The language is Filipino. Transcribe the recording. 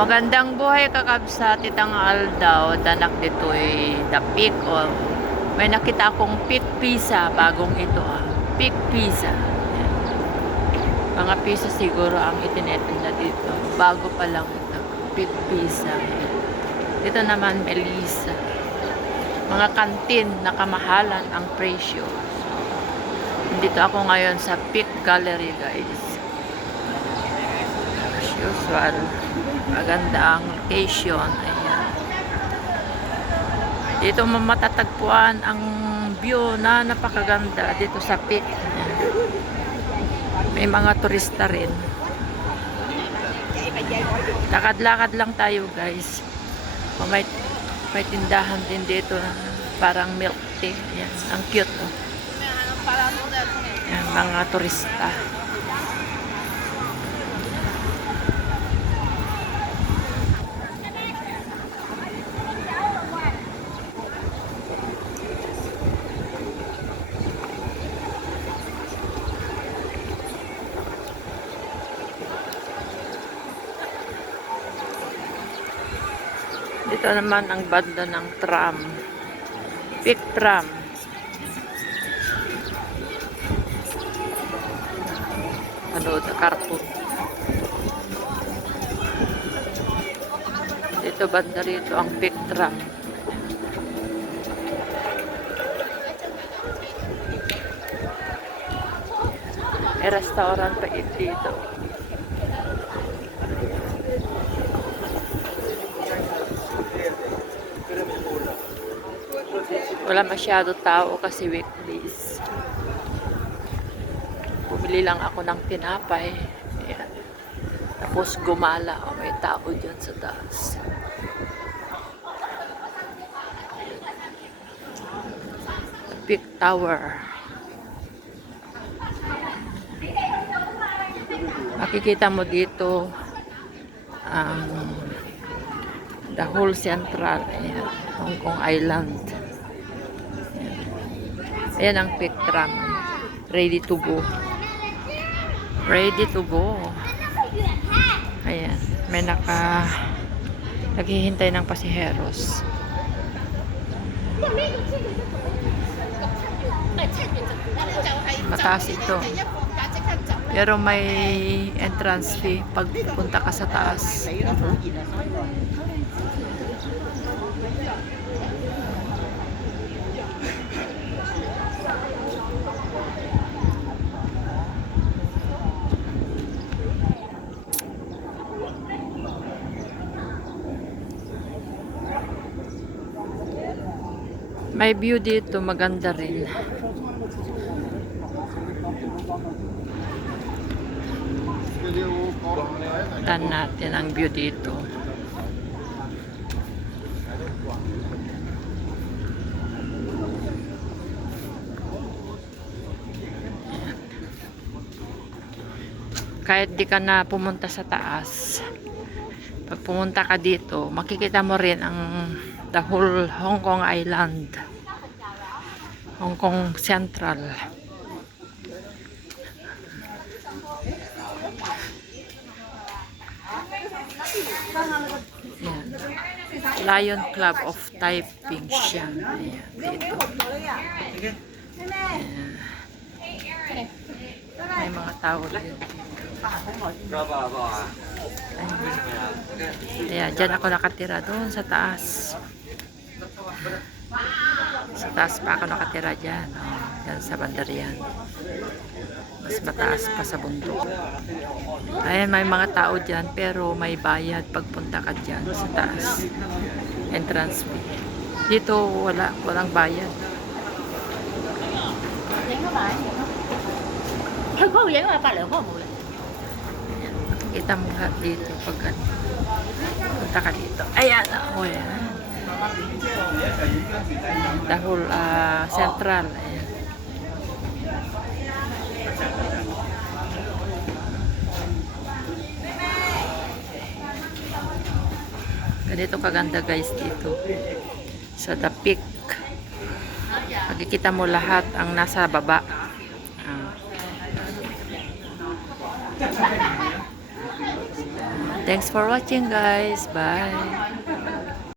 Magandang buhay kakabsat itang aldaw danak dito'y the peak o may nakita akong peak pizza bagong ito peak pizza. Ayan. Mga pizza siguro ang itinetinda dito bago pa lang ito peak pizza. Ayan. Dito naman Melissa, mga kantin na kamahalan ang presyo. So, dito ako ngayon sa Peak Gallery guys. As usual, maganda ang location. Ayan. Dito matatagpuan ang view na napakaganda dito sa Peak. Ayan. May mga turista rin. Lakad-lakad lang tayo guys. May tindahan din dito na parang milk tea. Ayan. Ang cute. Oh. Ayan, mga turista. Dito naman ang banda ng tram. Peak tram. Ano, cartoon. Dito banda rito ang peak tram. May restaurant pa dito. Wala masyado tao kasi weekdays. Bumili lang ako ng tinapay. Ayan. Tapos gumala. Oh, may tao dyan sa taas. Peak Tower. Makikita mo dito ang the whole central. Ayan. Hong Kong Island. Ayan ang peak tram. Ready to go. Ready to go. Ayan. May naghihintay ng pasiheros. Mataas ito. Pero may entrance fee pag punta ka sa taas. May view dito, maganda rin. Tan natin ang view dito. Kahit di ka na pumunta sa taas, pag pumunta ka dito, makikita mo rin ang the whole Hong Kong Island, Hong Kong Central. Yan. Lion Club of Taiping siya. Ayan, dito. Ayan. May mga tao rin. Ayan, dyan ako nakatira doon sa taas. Sa taas pa ako nakatira dyan. Oh, dyan sa bandarian. Mas mataas pa sa bundok. Ayan, may mga tao dyan pero may bayad pagpunta ka dyan sa taas. Entrance fee. Dito walang bayad. Kita mo nga dito pag punta ka dito. Ayan, oh yan. The whole central. Ayan. Ganito kaganda guys dito sa The Peak. Makikita mo lahat ang nasa baba. Thanks for watching guys. Bye.